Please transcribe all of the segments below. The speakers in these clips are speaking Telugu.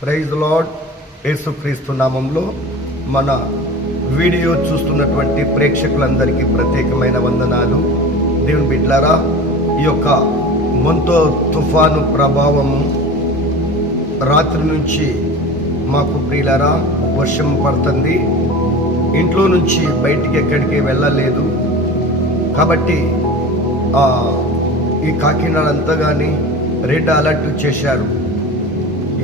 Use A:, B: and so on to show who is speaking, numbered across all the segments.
A: ప్రైజ్ లార్డ్ యేసుక్రీస్తు నామంలో మన వీడియో చూస్తున్నటువంటి ప్రేక్షకులందరికీ ప్రత్యేకమైన వందనాలు. దేవుని బిడ్లారా ఈ యొక్క మొంతో తుఫాను ప్రభావము రాత్రి నుంచి మాకు ప్రియులారా వర్షం పడుతుంది. ఇంట్లో నుంచి బయటికి ఎక్కడికి వెళ్ళలేదు. కాబట్టి ఈ కాకినాడ అంతా కానీ రెడ్ అలర్ట్ చేశారు.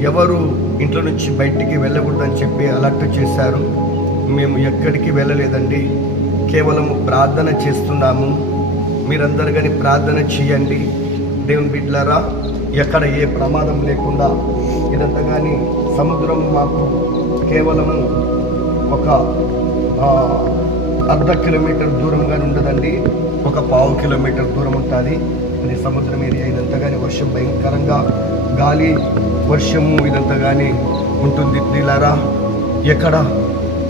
A: ఎవరు ఇంట్లో నుంచి బయటికి వెళ్ళకూడదని చెప్పి అలర్ట్ చేశారు. మేము ఎక్కడికి వెళ్ళలేదండి. కేవలం ప్రార్థన చేస్తున్నాము. మీరందరు కానీ ప్రార్థన చేయండి. దేవుని బిడ్డలారా ఎక్కడ ఏ ప్రమాదం లేకుండా ఇదంతా కానీ సముద్రం మాకు కేవలము ఒక అర్ధ కిలోమీటర్ దూరంగానే ఉండదండి. ఒక పావు కిలోమీటర్ దూరం ఉంటుంది. ఇది సముద్రం ఏరియా. ఇదంతా కానీ వర్షం భయంకరంగా గాలి వర్షము ఇదంతా కానీ ఉంటుంది ప్రియులారా. ఎక్కడ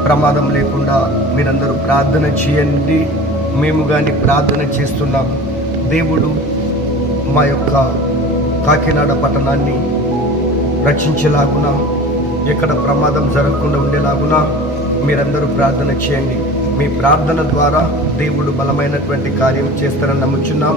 A: ప్రమాదం లేకుండా మీరందరూ ప్రార్థన చేయండి. మేము కానీ ప్రార్థన చేస్తున్నాం. దేవుడు మా యొక్క కాకినాడ పట్టణాన్ని రక్షించేలాగున ఎక్కడ ప్రమాదం జరగకుండా ఉండేలాగున మీరందరూ ప్రార్థన చేయండి. మీ ప్రార్థన ద్వారా దేవుడు బలమైనటువంటి కార్యం చేస్తారని నమ్ముచున్నాం.